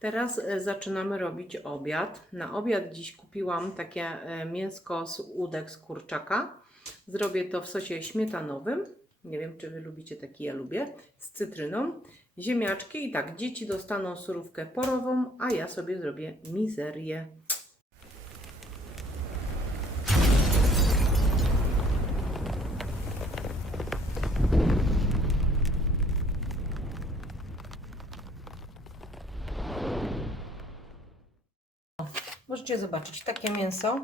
Teraz e, zaczynamy robić obiad. Na obiad dziś kupiłam takie e, mięsko z udek z kurczaka. Zrobię to w sosie śmietanowym. Nie wiem, czy Wy lubicie taki, ja lubię. Z cytryną, ziemniaczki i tak, dzieci dostaną surówkę porową, a ja sobie zrobię mizerię. Możecie zobaczyć takie mięso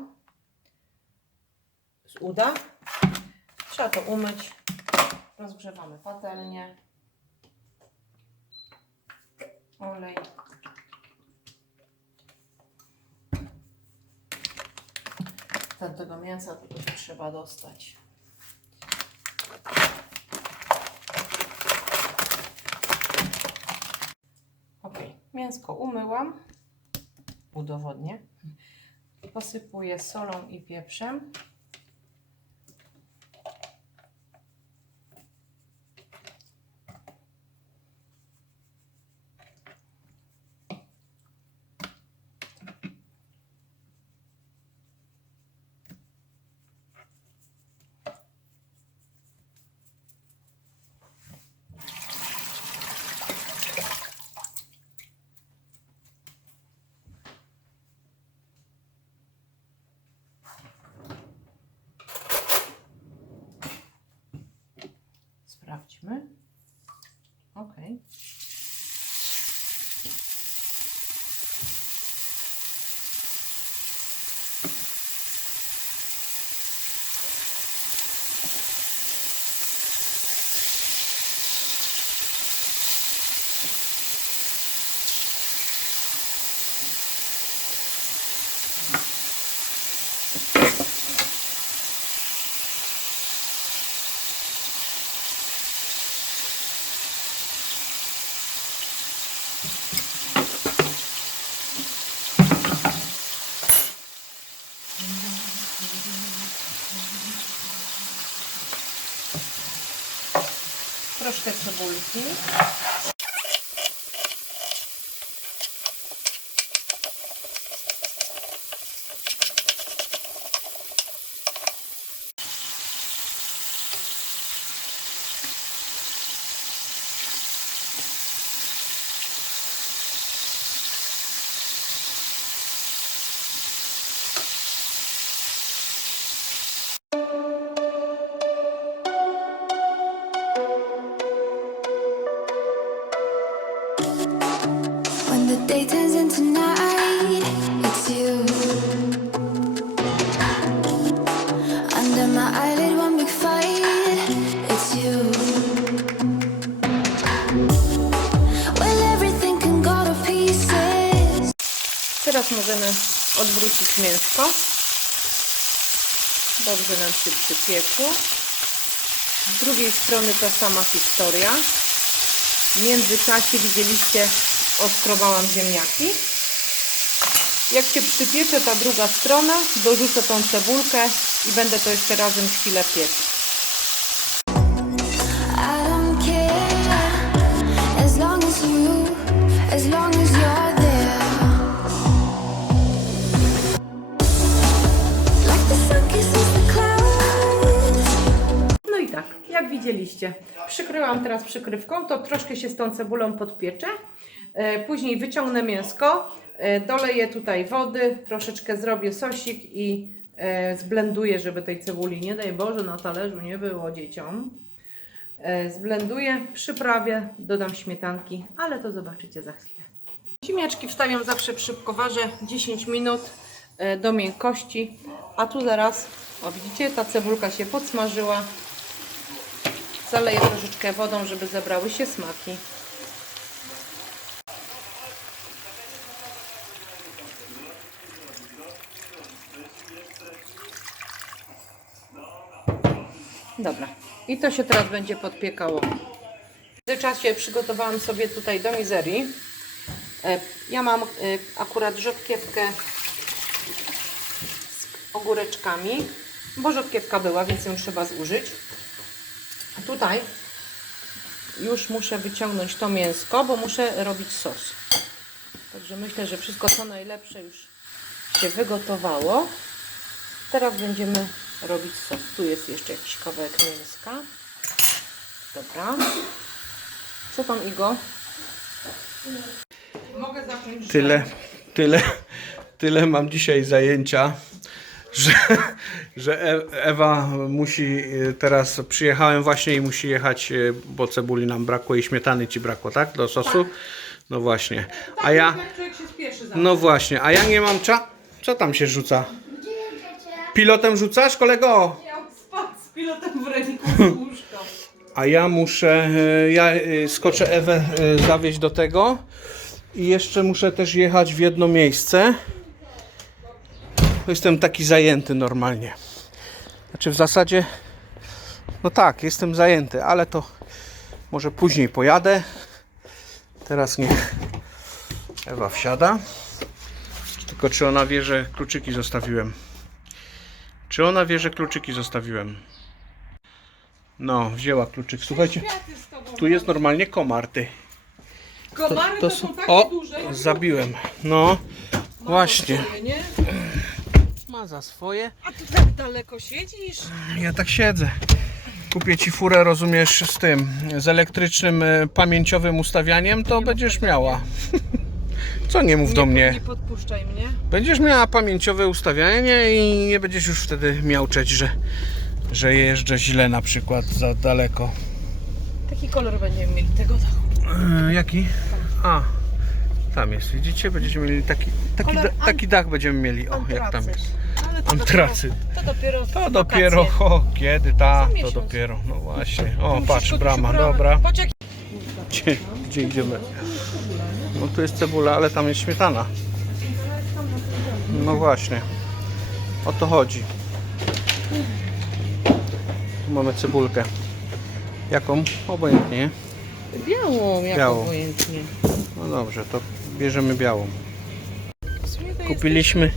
z uda. Trzeba to umyć. Rozgrzewamy patelnię. Olej. Ten tego mięsa tylko trzeba dostać. Ok, mięsko umyłam. Udowodnię. Posypuję solą i pieprzem. Sprawdźmy. Ok. Troszkę cebulki. Teraz możemy odwrócić mięsko. Dobrze nam się przypiekło. Z drugiej strony ta sama historia. W międzyczasie widzieliście, oskrobałam ziemniaki. Jak się przypiecze ta druga strona, dorzucę tą cebulkę i będę to jeszcze razem chwilę piec. Jak widzieliście, przykryłam teraz przykrywką, to troszkę się z tą cebulą podpieczę. E, Później wyciągnę mięsko, e, doleję tutaj wody, troszeczkę zrobię sosik i e, zblenduję, żeby tej cebuli, nie daj Boże, na talerzu nie było dzieciom. Zblenduję, przyprawię, dodam śmietanki, ale to zobaczycie za chwilę. Ziemniaczki wstawiam zawsze przy szybkowarze 10 minut do miękkości, a tu zaraz, o widzicie, ta cebulka się podsmażyła. Zaleję troszeczkę wodą, żeby zebrały się smaki. Dobra. I to się teraz będzie podpiekało. W międzyczasie przygotowałam sobie tutaj do mizerii. E, Ja mam e, akurat rzodkiewkę z ogóreczkami, bo rzodkiewka była, więc ją trzeba zużyć. Tutaj już muszę wyciągnąć to mięsko, bo muszę robić sos. Także myślę, że wszystko co najlepsze już się wygotowało. Teraz będziemy robić sos. Tu jest jeszcze jakiś kawałek mięska. Dobra. Co tam Igo? Mogę zacząć. Tyle, tyle, tyle mam dzisiaj zajęcia, że, że E- Ewa musi e, teraz, przyjechałem właśnie i musi jechać, e, bo cebuli nam brakło i śmietany ci brakło, tak? Do sosu? No właśnie. A ja, za no właśnie, a ja nie mam cza... Co tam się rzuca? Pilotem rzucasz, kolego? Z pilotem w ręku. A ja muszę, ja skoczę Ewę zawieźć do tego i jeszcze muszę też jechać w jedno miejsce. Jestem taki zajęty normalnie. Znaczy w zasadzie, no tak, jestem zajęty, ale to może później pojadę. Teraz niech Ewa wsiada. Tylko czy ona wie, że kluczyki zostawiłem? Czy ona wie, że kluczyki zostawiłem? No, wzięła kluczyk. Słuchajcie, tu jest normalnie komar, ty. Komary to, są takie O, duże. zabiłem. No, właśnie. Ma za swoje. A ty tak daleko siedzisz? Ja tak siedzę. Kupię ci furę, rozumiesz, z tym, z elektrycznym e, pamięciowym ustawianiem, to będziesz miała. Co nie mów do nie, mnie? Nie podpuszczaj mnie. Będziesz miała pamięciowe ustawianie i nie będziesz już wtedy miauczeć, że, że jeżdżę źle na przykład za daleko. Taki kolor będziemy mieli tego dachu. E, jaki? A, tam jest, widzicie? Będziecie mieli taki, taki, Kolor da, taki dach będziemy mieli. O, jak tam jest. Antracyt. Dopiero, to dopiero w To wakacje. dopiero, o, kiedy ta, to miesiąc. dopiero, no właśnie. O, Musisz patrz, brama, dobra. Gdzie, gdzie idziemy? No tu jest cebula, ale tam jest śmietana. No właśnie. O to chodzi. Tu mamy cebulkę. Jaką? Obojętnie. Białą, jak Białą. obojętnie. No dobrze, to bierzemy białą. W sumie to jest- Kupiliśmy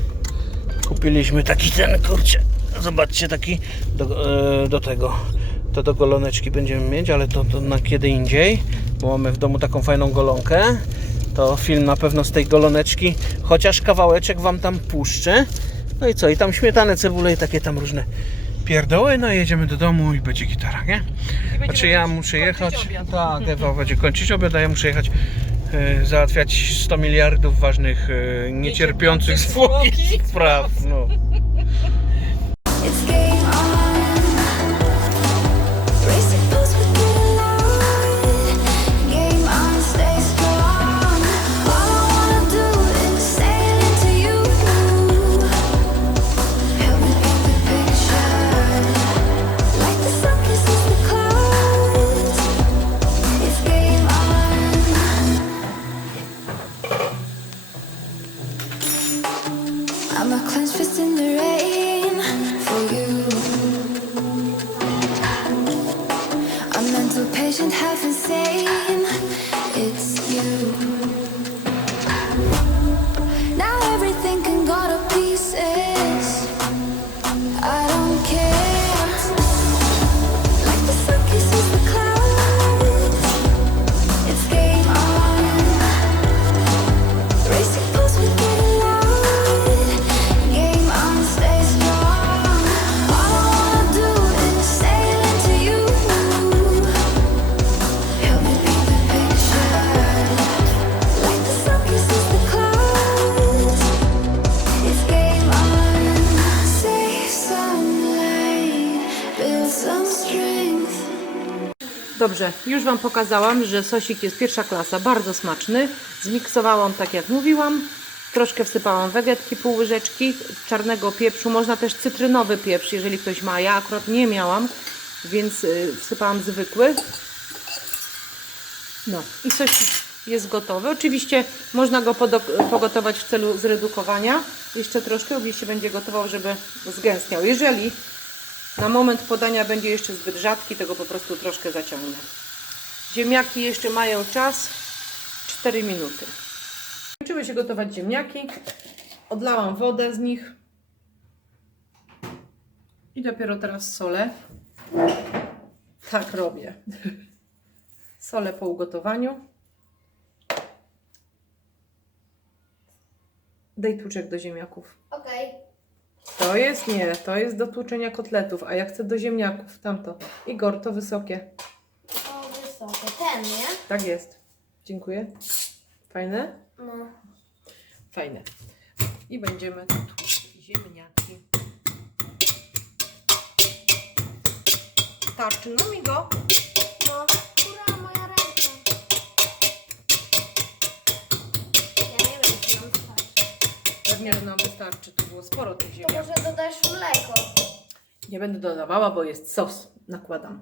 kupiliśmy taki ten kurczę. Zobaczcie taki do, e, do tego. To do goloneczki będziemy mieć, ale to, to na kiedy indziej, bo mamy w domu taką fajną golonkę. To film na pewno z tej goloneczki, chociaż kawałeczek wam tam puszczę. No i co? I tam śmietane, cebule i takie tam różne pierdoły. No i jedziemy do domu i będzie gitara, nie? Znaczy ja muszę jechać. Tak, Ewa będzie kończyć obiad, a ja muszę jechać załatwiać 100 miliardów ważnych, e, niecierpiących zwłoki spraw. No. Dobrze, już Wam pokazałam, że sosik jest pierwsza klasa, bardzo smaczny. Zmiksowałam tak jak mówiłam. Troszkę wsypałam wegetki, pół łyżeczki czarnego pieprzu, można też cytrynowy pieprz, jeżeli ktoś ma. Ja akurat nie miałam, więc y, wsypałam zwykły. No i sosik jest gotowy. Oczywiście można go pogotować w celu zredukowania. Jeszcze troszkę, się będzie gotował, żeby zgęstniał. Jeżeli na moment podania będzie jeszcze zbyt rzadki, to go po prostu troszkę zaciągnę. Ziemniaki jeszcze mają czas 4 minuty. Kończyły się gotować ziemniaki. Odlałam wodę z nich. I dopiero teraz solę. Tak robię. Solę po ugotowaniu. Daj tłuczek do ziemniaków. Okej. To jest nie, to jest do tłuczenia kotletów, a ja chcę do ziemniaków, tamto. Igor, to wysokie. O, wysokie. Ten, nie? Tak jest. Dziękuję. Fajne? No. Fajne. I będziemy tłuc ziemniaki. Starczy nam mi go. No. Że nam wystarczy. Tu było sporo tych To ziemniaków. może dodasz mleko. Nie będę dodawała, bo jest sos. Nakładam.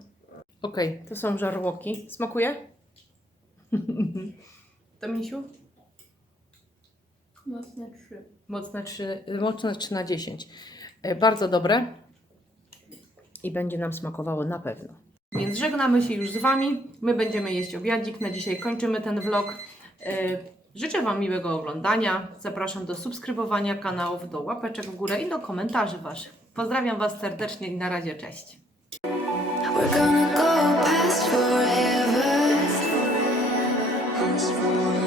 Ok, to są żarłoki. Smakuje? To misiu? Mocne trzy. Mocne 3, mocne 3 na 10. E, Bardzo dobre i będzie nam smakowało na pewno. Więc żegnamy się już z Wami. My będziemy jeść obiadzik. Na dzisiaj kończymy ten vlog. E, Życzę Wam miłego oglądania. Zapraszam do subskrybowania kanałów, do łapeczek w górę i do komentarzy Waszych. Pozdrawiam Was serdecznie i na razie, cześć. We're gonna go past forever. Past forever.